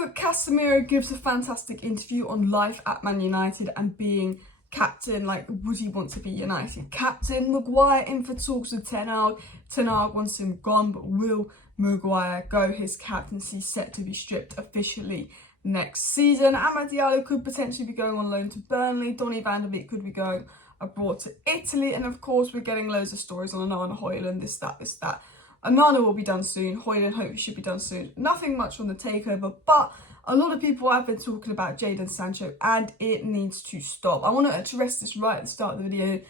So Casemiro gives a fantastic interview on life at Man United and being captain. Like, would he want to be United captain? Maguire in for talks with Ten Hag. Ten Hag wants him gone, but will Maguire go? His captaincy set to be stripped officially next season. Amad Diallo could potentially be going on loan to Burnley. Donny van de Beek could be going abroad to Italy. And of course, we're getting loads of stories on Onana, Højlund, this, that. Onana will be done soon. Højlund hopefully should be done soon. Nothing much on the takeover, but a lot of people have been talking about Jadon Sancho and it needs to stop. I want to address this right at the start of the video.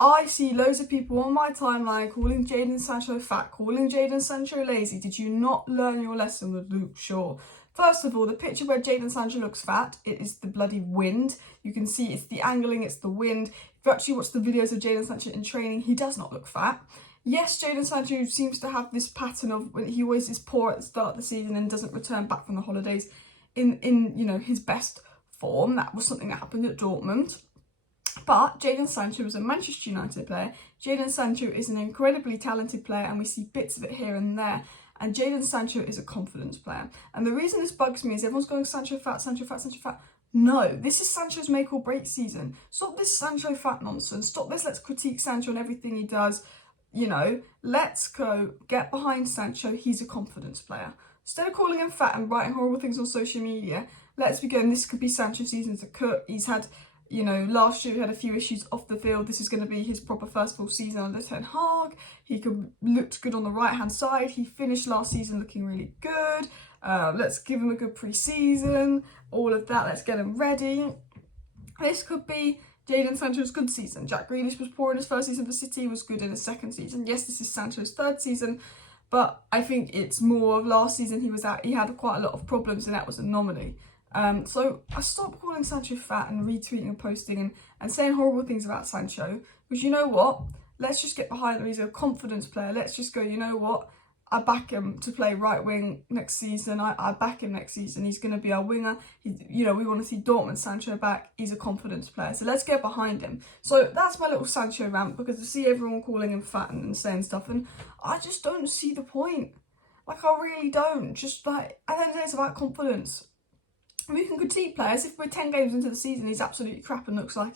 I see loads of people on my timeline calling Jadon Sancho fat, calling Jadon Sancho lazy. Did you not learn your lesson with Luke Shaw? First of all, the picture where Jadon Sancho looks fat, it is the bloody wind. You can see it's the angling, it's the wind. If you actually watch the videos of Jadon Sancho in training, he does not look fat. Yes, Jadon Sancho seems to have this pattern of when he always is poor at the start of the season and doesn't return back from the holidays in you know, his best form. That was something that happened at Dortmund. But Jadon Sancho is a Manchester United player. Jadon Sancho is an incredibly talented player and we see bits of it here and there. And Jadon Sancho is a confidence player. And the reason this bugs me is everyone's going Sancho fat, Sancho fat, Sancho fat. No, this is Sancho's make or break season. Stop this Sancho fat nonsense. Stop this, let's critique Sancho and everything he does. You know, let's go get behind Sancho. He's a confidence player. Instead of calling him fat and writing horrible things on social media, let's be going, this could be Sancho's season to cook. He's had, you know, last year he had a few issues off the field. This is going to be his proper first full season under Ten Hag. He looked good on the right-hand side. He finished last season looking really good. Let's give him a good pre-season. All of that, let's get him ready. This could be Jadon Sancho's good season. Jack Grealish was poor in his first season for City, was good in his second season. Yes, this is Sancho's third season, but I think it's more of last season he had quite a lot of problems and that was an anomaly. So I stopped calling Sancho fat and retweeting and posting and saying horrible things about Sancho, because you know what? Let's just get behind him. He's a confidence player. Let's just go, you know what? I back him to play right wing next season. I back him next season. He's going to be our winger. You know, we want to see Dortmund Sancho back. He's a confidence player. So let's get behind him. So that's my little Sancho rant, because I see everyone calling him fat and saying stuff. And I just don't see the point. Like, I really don't. Just like, at the end of the day, it's about confidence. We can critique players. If we're 10 games into the season, he's absolutely crap and looks like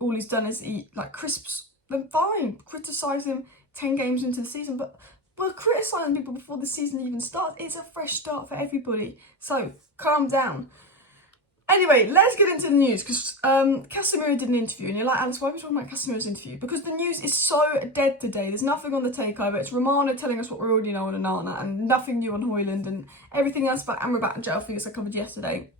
all he's done is eat like crisps, then fine. Criticise him 10 games into the season. But we're criticising people before the season even starts. It's a fresh start for everybody. So, calm down. Anyway, let's get into the news, because Casemiro did an interview, and you're like, Alice, why are we talking about Casemiro's interview? Because the news is so dead today. There's nothing on the takeover. It's Romano telling us what we already know on Onana, and nothing new on Højlund, and everything else about Amrabat and Jelfius I covered yesterday.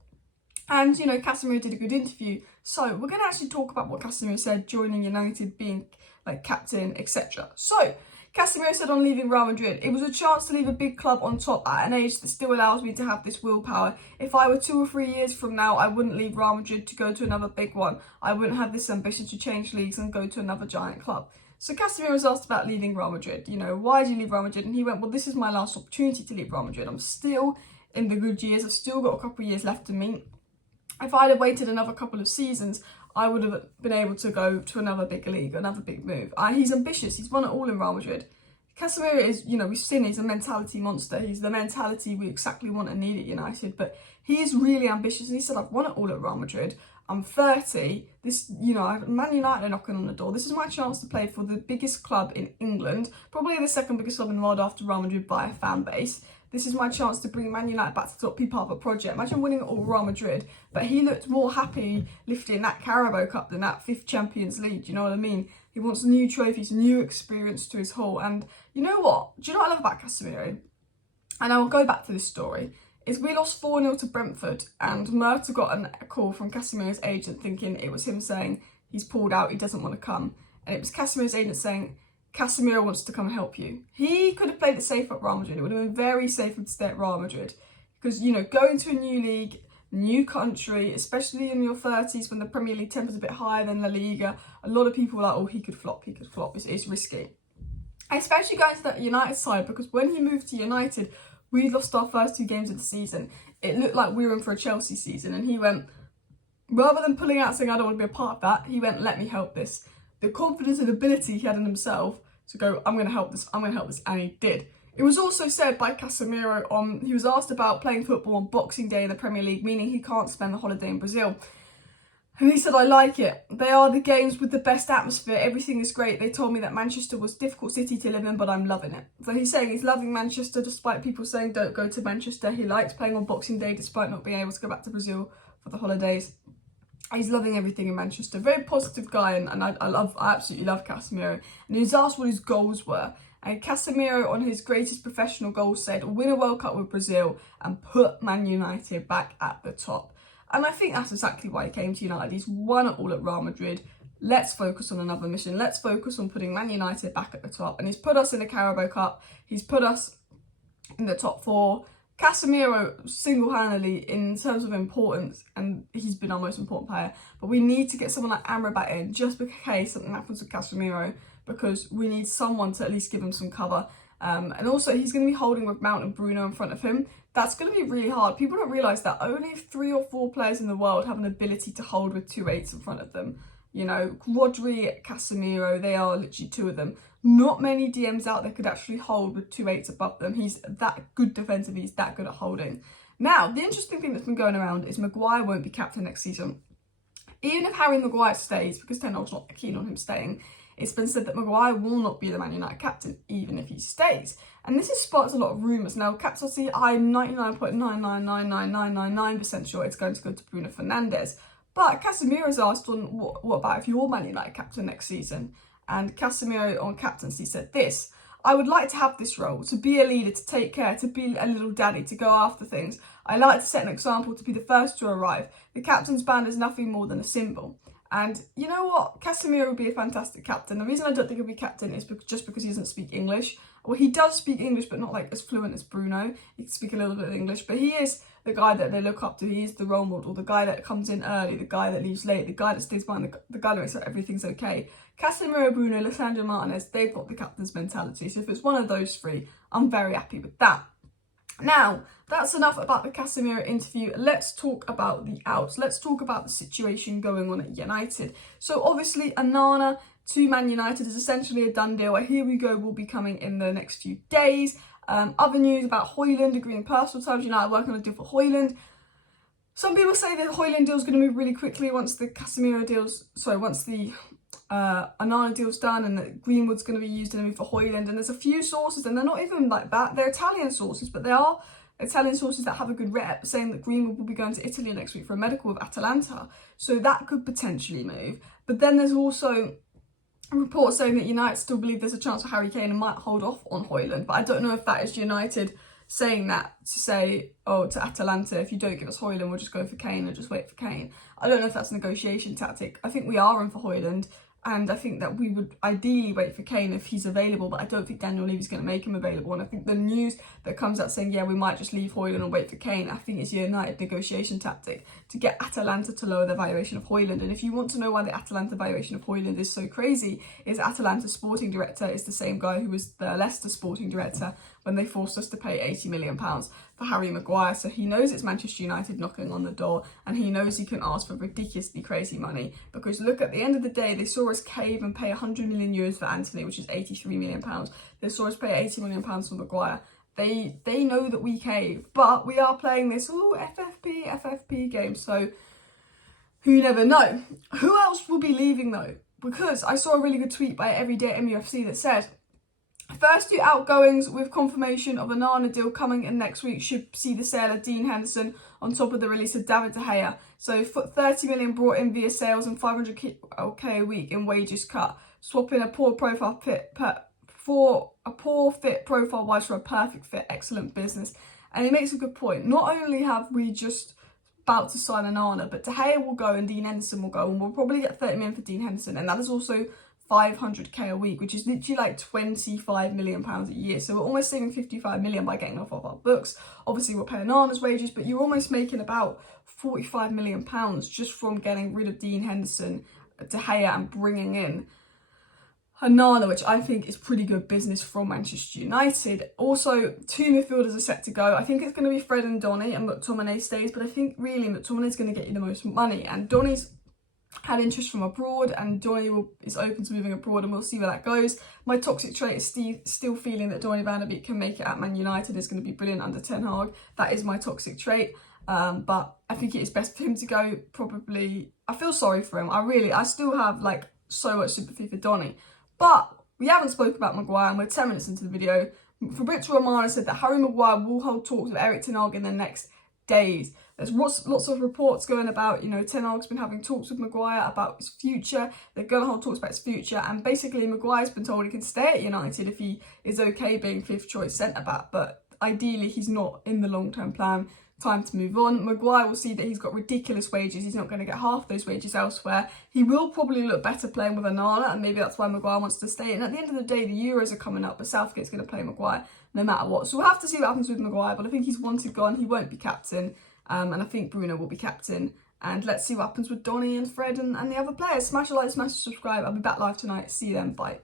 And, you know, Casemiro did a good interview. So, we're going to actually talk about what Casemiro said, joining United, being, like, captain, etc. So, Casemiro said on leaving Real Madrid, it was a chance to leave a big club on top at an age that still allows me to have this willpower. If I were 2 or 3 years from now, I wouldn't leave Real Madrid to go to another big one. I wouldn't have this ambition to change leagues and go to another giant club. So Casemiro was asked about leaving Real Madrid. You know, why did you leave Real Madrid? And he went, well, this is my last opportunity to leave Real Madrid. I'm still in the good years. I've still got a couple of years left to me. If I'd have waited another couple of seasons, I would have been able to go to another big league, another big move. He's ambitious. He's won it all in Real Madrid. Casemiro is, you know, we've seen he's a mentality monster. He's the mentality we exactly want and need at United. But he is really ambitious. And he said, I've won it all at Real Madrid. I'm 30. This, you know, Man United are knocking on the door. This is my chance to play for the biggest club in England. Probably the second biggest club in the world after Real Madrid by a fan base. This is my chance to bring Man United back to the top, be part of a project. Imagine winning it all Real Madrid. But he looked more happy lifting that Carabao Cup than that 5th Champions League. Do you know what I mean? He wants new trophies, new experience to his whole. And you know what? Do you know what I love about Casemiro? And I will go back to this story. Is we lost 4-0 to Brentford, and Murta got a call from Casemiro's agent thinking it was him saying he's pulled out, he doesn't want to come. And it was Casemiro's agent saying, Casemiro wants to come and help you. He could have played it safe at Real Madrid. It would have been very safe to stay at Real Madrid. Because, you know, going to a new league, new country, especially in your 30s when the Premier League tempo is a bit higher than La Liga, a lot of people are like, oh, he could flop. It's risky. Especially going to that United side, because when he moved to United, we lost our first 2 games of the season. It looked like we were in for a Chelsea season, and he went, rather than pulling out saying, I don't want to be a part of that, he went, let me help this. The confidence and ability he had in himself to go, I'm going to help this, and he did. It was also said by Casemiro he was asked about playing football on Boxing Day in the Premier League, meaning he can't spend the holiday in Brazil. And he said, I like it. They are the games with the best atmosphere. Everything is great. They told me that Manchester was a difficult city to live in, but I'm loving it. So he's saying he's loving Manchester despite people saying don't go to Manchester. He likes playing on Boxing Day despite not being able to go back to Brazil for the holidays. He's loving everything in Manchester. Very positive guy, and I absolutely love Casemiro. And he was asked what his goals were. And Casemiro, on his greatest professional goal, said, win a World Cup with Brazil and put Man United back at the top. And I think that's exactly why he came to United. He's won it all at Real Madrid. Let's focus on another mission. Let's focus on putting Man United back at the top. And he's put us in the Carabao Cup. He's put us in the top 4. Casemiro, single-handedly, in terms of importance, and he's been our most important player. But we need to get someone like Amrabat in, just in case something happens with Casemiro, because we need someone to at least give him some cover. And also, he's going to be holding with Mount and Bruno in front of him. That's going to be really hard. People don't realise that only 3 or 4 players in the world have an ability to hold with 2 8s in front of them. You know, Rodri, Casemiro, they are literally 2 of them. Not many DMs out there could actually hold with 2 8s above them. He's that good defensively, he's that good at holding. Now, the interesting thing that's been going around is Maguire won't be captain next season. Even if Harry Maguire stays, because Ten Hag's not keen on him staying, it's been said that Maguire will not be the Man United captain, even if he stays. And this has sparked a lot of rumours. Now, Capsosy, I'm 99.999999% sure it's going to go to Bruno Fernandes. But Casemiro's asked on what about if you're Man United captain next season? And Casemiro on captaincy said this: I would like to have this role, to be a leader, to take care, to be a little daddy, to go after things. I like to set an example, to be the first to arrive. The captain's band is nothing more than a symbol. And you know what? Casemiro would be a fantastic captain. The reason I don't think he'll be captain is just because he doesn't speak English. Well, he does speak English, but not like as fluent as Bruno. He can speak a little bit of English, but he is the guy that they look up to. He is the role model, the guy that comes in early, the guy that leaves late, the guy that stays behind, the guy that makes sure everything's okay. Casemiro, Bruno, Lisandro Martinez, they've got the captain's mentality. So if it's one of those 3, I'm very happy with that. Now, that's enough about the Casemiro interview. Let's talk about the outs. Let's talk about the situation going on at United. So obviously, Onana to Man United is essentially a done deal. Here we go, will be coming in the next few days. Other news about Højlund agreeing personal terms. United working on a deal for Højlund. Some people say that the Højlund deal is going to move really quickly once the Onana deal's done, and that Greenwood's going to be used in a move for Højlund. And there's a few sources, and they're not even like that. They're Italian sources, but they are Italian sources that have a good rep, saying that Greenwood will be going to Italy next week for a medical with Atalanta. So that could potentially move. But then there's also reports saying that United still believe there's a chance for Harry Kane and might hold off on Højlund. But I don't know if that is United saying that to say, oh, to Atalanta, if you don't give us Højlund, we'll just go for Kane and just wait for Kane. I don't know if that's a negotiation tactic. I think we are in for Højlund. And I think that we would ideally wait for Kane if he's available, but I don't think Daniel Levy's going to make him available. And I think the news that comes out saying, yeah, we might just leave Højlund and wait for Kane, I think it's a United negotiation tactic to get Atalanta to lower the valuation of Højlund. And if you want to know why the Atalanta valuation of Højlund is so crazy, is Atalanta's sporting director is the same guy who was the Leicester sporting director when they forced us to pay £80 million for Harry Maguire. So he knows it's Manchester United knocking on the door, and he knows he can ask for ridiculously crazy money. Because look, at the end of the day, they saw us cave and pay €100 million for Anthony, which is £83 million. They saw us pay £80 million for Maguire. They know that we cave, but we are playing this FFP game, so who never know. Who else will be leaving though? Because I saw a really good tweet by Everyday MUFC that said, first 2 outgoings with confirmation of a Onana deal coming in next week should see the sale of Dean Henderson on top of the release of David De Gea. So 30 million brought in via sales and 500k a week in wages cut, swapping a poor fit profile wise for a perfect fit. Excellent business. And he makes a good point. Not only have we just about to sign Onana, but De Gea will go and Dean Henderson will go, and we'll probably get 30 million for Dean Henderson, and that is also 500k a week, which is literally like £25 million a year. So we're almost saving 55 million by getting off of our books. Obviously we're paying Onana's wages, but you're almost making about £45 million just from getting rid of Dean Henderson, De Gea, and bringing in Onana, which I think is pretty good business from Manchester United. Also, 2 midfielders are set to go. I think it's going to be Fred and Donny, and McTominay stays, but I think really McTominay's going to get you the most money, and Donny's had interest from abroad, and Donny is open to moving abroad, and we'll see where that goes. My toxic trait is still feeling that Donny van de Beek can make it at Man United, is going to be brilliant under Ten Hag. That is my toxic trait. But I think it is best for him to go, probably. I feel sorry for him. I still have like so much sympathy for Donny. But we haven't spoken about Maguire, and we're 10 minutes into the video. Fabrizio Romano said that Harry Maguire will hold talks with Erik Ten Hag in the next days. There's lots of reports going about, you know, Ten Hag's been having talks with Maguire about his future. They're going to hold talks about his future, and basically Maguire's been told he can stay at United if he is okay being 5th choice centre-back, but ideally he's not in the long-term plan. Time to move on. Maguire will see that he's got ridiculous wages. He's not going to get half those wages elsewhere. He will probably look better playing with Onana, and maybe that's why Maguire wants to stay. And at the end of the day, the Euros are coming up, but Southgate's going to play Maguire no matter what. So we'll have to see what happens with Maguire, but I think he's wanted gone. He won't be captain, and I think Bruno will be captain. And let's see what happens with Donny and Fred and the other players. Smash a like, smash a subscribe. I'll be back live tonight. See you then. Bye.